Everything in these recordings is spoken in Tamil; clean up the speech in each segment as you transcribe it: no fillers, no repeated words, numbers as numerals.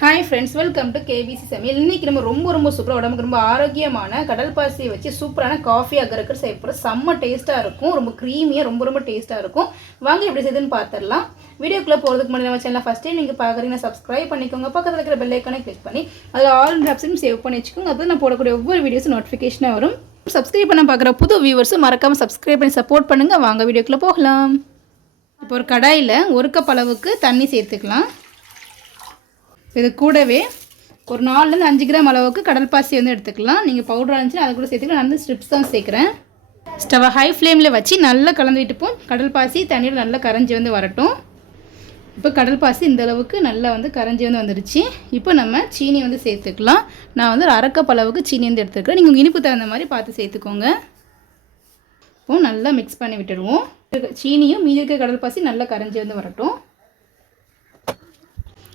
Hi friends, welcome to KBC சமையல். இன்றைக்கி நம்ம ரொம்ப சூப்பராக உடம்புக்கு ரொம்ப ஆரோக்கியமான கடல் பாசியை வச்சு சூப்பரான காஃபி அகரக்கர் செய்ய போகிறோம். செம்ம டேஸ்ட்டாக இருக்கும், ரொம்ப க்ரீமியாக ரொம்ப டேஸ்ட்டாக இருக்கும். வாங்க எப்படி செய்யுதுன்னு பார்த்துடலாம். வீடியோக்குள்ளே போகிறதுக்கு முன்னாடி நம்ம சேனல் ஃபஸ்ட் டைம் நீங்கள் பார்க்குறீங்கன்னா சப்ஸ்கிரைப் பண்ணிக்கோங்க. பக்கத்தில் இருக்கிற பெல் ஐக்கானை கிளிக் பண்ணி அதில் ஆல் ஆப்ஷனும் சேவ் பண்ணி வச்சுக்கோங்க. அப்போ நான் போடக்கூடிய ஒவ்வொரு வீடியோஸும் நோட்டிஃபிகேஷனாக வரும். சப்ஸ்கிரைப் பண்ண பார்க்குற புது வியூவர்ஸும் மறக்காமல் சப்ஸ்கிரைப் பண்ணி சப்போர்ட் பண்ணுங்கள். வாங்க வீடியோக்குள்ளே போகலாம். இப்போ ஒரு கடாயில் 1 கப் அளவுக்கு தண்ணி சேர்த்துக்கலாம். இது கூடவே ஒரு 4லேருந்து 5 கிராம் அளவுக்கு கடல் பாசி வந்து எடுத்துக்கலாம். நீங்கள் பவுடர் இருந்துச்சுன்னா அதை கூட சேர்த்துக்கலாம். நான் வந்து ஸ்ட்ரிப்ஸ் தான் சேர்க்குறேன். ஸ்டவ்வை ஹை ஃப்ளேமில் வச்சு நல்லா கலந்து விட்டுப்போம். கடல் பாசி தண்ணியில் நல்லா கரைஞ்சி வந்து வரட்டும். இப்போ கடல் பாசி இந்த அளவுக்கு நல்லா வந்து கரைஞ்சி வந்து வந்துடுச்சு. இப்போ நம்ம சீனி வந்து சேர்த்துக்கலாம். நான் வந்து 1/2 கப் அளவுக்கு சீனி வந்து எடுத்துக்கிறேன். நீங்கள் இனிப்பு தகுந்த மாதிரி பார்த்து சேர்த்துக்கோங்க. இப்போ நல்லா மிக்ஸ் பண்ணி விட்டுடுவோம். சீனியும் மீதி இருக்க கடல் பாசி நல்லா கரைஞ்சி வந்து வரட்டும்.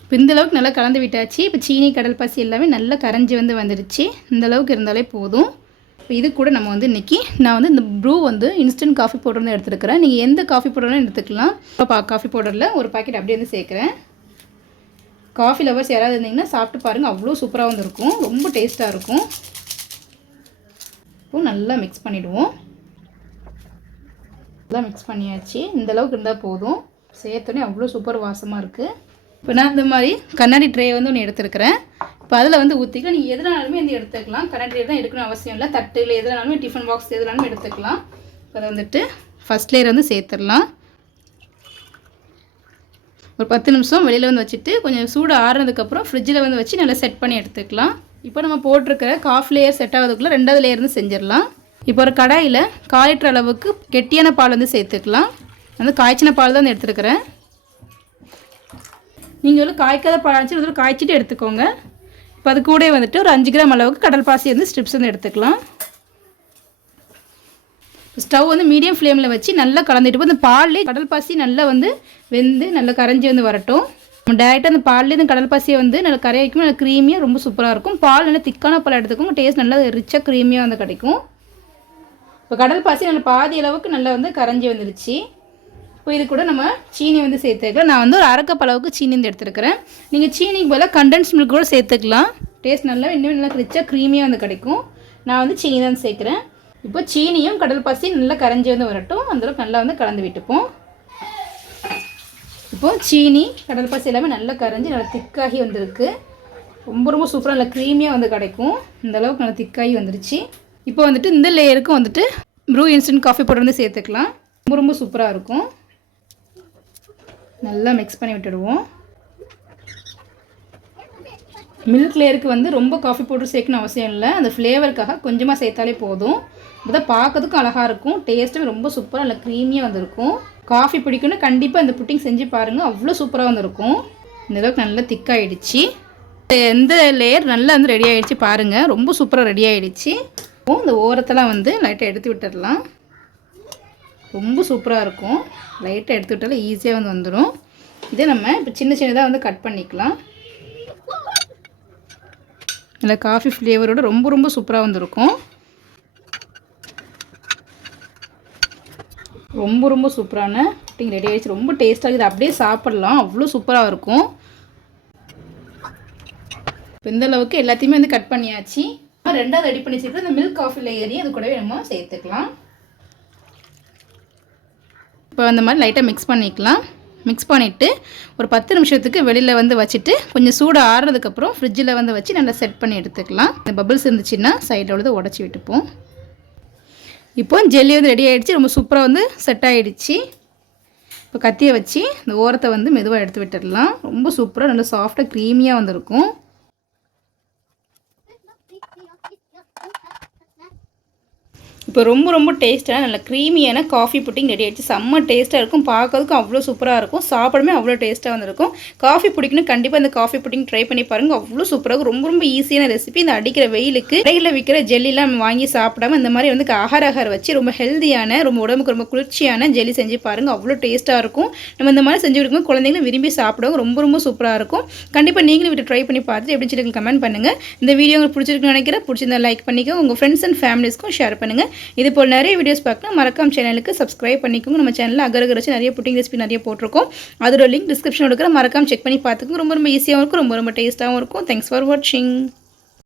இப்போ இந்தளவுக்கு நல்லா கலந்து விட்டாச்சு. இப்போ சீனி கடல் பாசி எல்லாமே நல்லா கரைஞ்சி வந்து வந்துடுச்சு. இந்தளவுக்கு இருந்தாலே போதும். இப்போ இது கூட நம்ம வந்து இன்றைக்கி நான் வந்து இந்த ப்ரூ வந்து இன்ஸ்டன்ட் காஃபி பவுடர் வந்து எடுத்துருக்கிறேன். நீங்கள் எந்த காஃபி பவுடரும் எடுத்துக்கலாம். இப்போ காஃபி பவுடரில் ஒரு பாக்கெட் அப்படியே வந்து சேர்க்குறேன். காஃபி லவர்ஸ் யாராவது இருந்தீங்கன்னா சாப்பிட்டு பாருங்கள், அவ்வளோ சூப்பராக வந்து இருக்கும், ரொம்ப டேஸ்ட்டாக இருக்கும். இப்போ நல்லா மிக்ஸ் பண்ணிவிடுவோம். நல்லா மிக்ஸ் பண்ணியாச்சு. இந்தளவுக்கு இருந்தால் போதும். சேர்த்தோன்னே அவ்வளோ சூப்பர் வாசமாக இருக்குது. இப்போ நான் இந்த மாதிரி கண்ணாடி ட்ரே வந்து ஒன்று எடுத்துருக்கிறேன். இப்போ அதில் வந்து ஊற்றிக்கலாம். நீங்கள் எதுனாலுமே வந்து எடுத்துக்கலாம். கண்ணாடி ட்ரே தான் எடுக்கணும் அவசியம் இல்லை. தட்டு இல்லை, எதுனாலுமே டிஃபன் பாக்ஸ் எதுனாலுமே எடுத்துக்கலாம். அதை வந்துட்டு ஃபஸ்ட் லேயர் வந்து சேர்த்துடலாம். ஒரு 10 நிமிஷம் வெளியில் வந்து வச்சுட்டு கொஞ்சம் சூடு ஆறுனதுக்கப்புறம் ஃப்ரிட்ஜில் வந்து வச்சு நல்லா செட் பண்ணி எடுத்துக்கலாம். இப்போ நம்ம போட்டிருக்கிற காஃபி லேயர் செட் ஆகிறதுக்குள்ளே 2வது லேயர் வந்து செஞ்சிடலாம். இப்போ ஒரு கடாயில் 1/4 லிட்டர் அளவுக்கு கெட்டியான பால் வந்து சேர்த்துக்கலாம். வந்து காய்ச்சின பால் தான் வந்து எடுத்துருக்கிறேன். நீங்கள் வந்து காய்க்காத பாலாச்சு அதில் காய்ச்சிட்டு எடுத்துக்கோங்க. இப்போ அது கூட வந்துட்டு ஒரு 5 கிராம் அளவுக்கு கடல் பாசி வந்து ஸ்ட்ரிப்ஸ் வந்து எடுத்துக்கலாம். ஸ்டவ் வந்து மீடியம் ஃப்ளேமில் வச்சு நல்லா கலந்துட்டு போய் இந்த பால்லேயே கடல் பாசி நல்லா வந்து வெந்து நல்லா கரைஞ்சி வந்து வரட்டும். நம்ம டேரெக்டாக அந்த பால்லேயே இந்த கடல் பாசியை வந்து நல்லா கரைய வைக்கும். நல்லா க்ரீமியாக ரொம்ப சூப்பராக இருக்கும். பால் நல்லா திக்கான பால் எடுத்துக்கோங்க. டேஸ்ட் நல்லா ரிச்சாக க்ரீமியாக வந்து கிடைக்கும். இப்போ கடல் பாசி நல்லா பாதி அளவுக்கு நல்லா வந்து கரைஞ்சி வந்துருச்சு. இப்போ இது கூட நம்ம சீனி வந்து சேர்த்துக்கலாம். நான் வந்து ஒரு 1/2 கப் அளவுக்கு சீனி வந்து எடுத்துருக்கிறேன். நீங்கள் சீனிக்கு போல் கண்டென்ஸ் மில்க் கூட சேர்த்துக்கலாம். டேஸ்ட் நல்லா இன்னும் நல்லா ரிச்சாக க்ரீமியாக வந்து கிடைக்கும். நான் வந்து சீனி தான் சேர்க்குறேன். இப்போ சீனியும் கடல் பாசி நல்லா கரைஞ்சி வந்து வரட்டும். அந்தளவுக்கு நல்லா வந்து கலந்து விட்டுப்போம். இப்போது சீனி கடல் பாசி எல்லாமே நல்லா கரைஞ்சி நல்லா திக்காகி வந்திருக்கு. ரொம்ப சூப்பராக நல்லா க்ரீமியாக வந்து கிடைக்கும். இந்தளவுக்கு நல்லா திக்காகி வந்துருச்சு. இப்போ வந்துட்டு இந்த லேயருக்கு வந்துட்டு ப்ரூ இன்ஸ்டன்ட் காஃபி பவுடர் வந்து சேர்த்துக்கலாம். ரொம்ப சூப்பராக இருக்கும். நல்லா மிக்ஸ் பண்ணி விட்டுடுவோம். மில்க் லேயருக்கு வந்து ரொம்ப காஃபி பவுடர் சேர்க்கணும் அவசியம் இல்லை. அந்த ஃப்ளேவருக்காக கொஞ்சமாக சேர்த்தாலே போதும். இப்போ தான் பார்க்கறதுக்கும் அழகாக இருக்கும். டேஸ்ட்டும் ரொம்ப சூப்பராக நல்லா க்ரீமியாக வந்துருக்கும். காஃபி பிடிக்குன்னு கண்டிப்பாக இந்த புட்டிங் செஞ்சு பாருங்கள், அவ்வளோ சூப்பராக வந்துருக்கும். இந்தளவுக்கு நல்லா திக்காகிடுச்சு. எந்த லேயர் நல்லா வந்து ரெடி ஆகிடுச்சு பாருங்கள், ரொம்ப சூப்பராக ரெடி ஆகிடுச்சு. இந்த ஓரத்தெல்லாம் வந்து லைட்டாக எடுத்து விட்டுடலாம். ரொம்ப சூப்பராக இருக்கும். லைட்டாக எடுத்து விட்டாலும் ஈஸியாக வந்து வந்துடும். இதே நம்ம இப்போ சின்னதாக வந்து கட் பண்ணிக்கலாம். இல்லை காஃபி ஃப்ளேவரோட ரொம்ப சூப்பராக வந்துருக்கும். ரொம்ப சூப்பரான புட்டிங் ரெடி ஆகிடுச்சு. ரொம்ப டேஸ்ட்டாக இது அப்படியே சாப்பிட்லாம், அவ்வளோ சூப்பராக இருக்கும். இப்போ இந்தளவுக்கு எல்லாத்தையுமே வந்து கட் பண்ணியாச்சு. 2வது ரெடி பண்ணி வச்சுட்டு இந்த மில்க் காஃபி லேயரையும் அது கூடவே நம்ம சேர்த்துக்கலாம். இப்போ அந்த மாதிரி லைட்டாக மிக்ஸ் பண்ணிக்கலாம். மிக்ஸ் பண்ணிவிட்டு ஒரு 10 நிமிஷத்துக்கு வெளியில் வந்து வச்சுட்டு கொஞ்சம் சூடு ஆறுறதுக்கப்புறம் ஃப்ரிட்ஜில் வந்து வச்சு நல்லா செட் பண்ணி எடுத்துக்கலாம். இந்த பபிள்ஸ் இருந்துச்சுன்னா சைடில் உள்ளதை உடச்சி விட்டுப்போம். இப்போ ஜெல்லி வந்து ரெடி ஆகிடுச்சு. ரொம்ப சூப்பராக வந்து செட் ஆகிடுச்சு. இப்போ கத்தியை வச்சு இந்த ஓரத்தை வந்து மெதுவாக எடுத்து விட்டுடலாம். ரொம்ப சூப்பராக நல்லா சாஃப்டாக க்ரீமியாக வந்துருக்கும். இப்போ ரொம்ப டேஸ்ட்டான நல்ல க்ரீமியான காஃபி புட்டிங் ரெடி ஆகிடுச்சு. செம்ம டேஸ்ட்டாக இருக்கும். பார்க்கறதுக்கும் அவ்வளோ சூப்பராக இருக்கும். சாப்பிடமே அவ்வளோ டேஸ்ட்டாக வந்துருக்கும். காஃபி பிடிக்கணும் கண்டிப்பாக இந்த காஃபி புட்டிங் ட்ரை பண்ணி பாருங்கள், அவ்வளோ சூப்பராக இருக்கும். ரொம்ப ஈஸியான ரெசிபி. இந்த அடிக்கிற வெயிலுக்கு கடையில் விற்கிற ஜெல்லிலாம் நம்ம வாங்கி சாப்பிடாமல் இந்த மாதிரி வந்து ஆகார வச்சு ரொம்ப ஹெல்த்தியான ரொம்ப உடம்புக்கு ரொம்ப குளிர்ச்சியான ஜெல்லி செஞ்சு பாருங்கள், அவ்வளோ டேஸ்ட்டாக இருக்கும். நம்ம இந்த மாதிரி செஞ்சு கொடுக்கும்போது குழந்தைங்களும் விரும்பி சாப்பிடுவாங்க. ரொம்ப சூப்பராக இருக்கும். கண்டிப்பாக நீங்களும் வீட்டு ட்ரை பண்ணி பார்த்துட்டு எப்படின்னு சொல்லி கமெண்ட் பண்ணுங்கள். இந்த வீடியோ உங்களுக்கு பிடிச்சிருக்குன்னு நினைக்கிறேன். பிடிச்சிருந்தா லைக் பண்ணிக்கோங்க. உங்கள் ஃப்ரெண்ட்ஸ் அண்ட் ஃபேமிலிஸ்க்கும் ஷேர் பண்ணுங்கள். இது போல் நிறைய வீடியோஸ் பார்க்கணும் மறக்காம சேனலுக்கு சப்ஸ்கிரைப் பண்ணிக்கோங்க. நம்ம சேனலில் அகர் அகர் வச்சு நிறைய புட்டிங் ரெசிபி நிறைய போட்டிருக்கோம். அதோட லிங்க் டிஸ்கிரிப்ஷனில் இருக்கிற மறக்காம செக் பண்ணி பார்த்துக்கோங்க. ரொம்ப ஈஸியாகவும் இருக்கும், ரொம்ப டேஸ்ட்டாகவும் இருக்கும். தேங்க்ஸ் ஃபார் வாட்சிங்.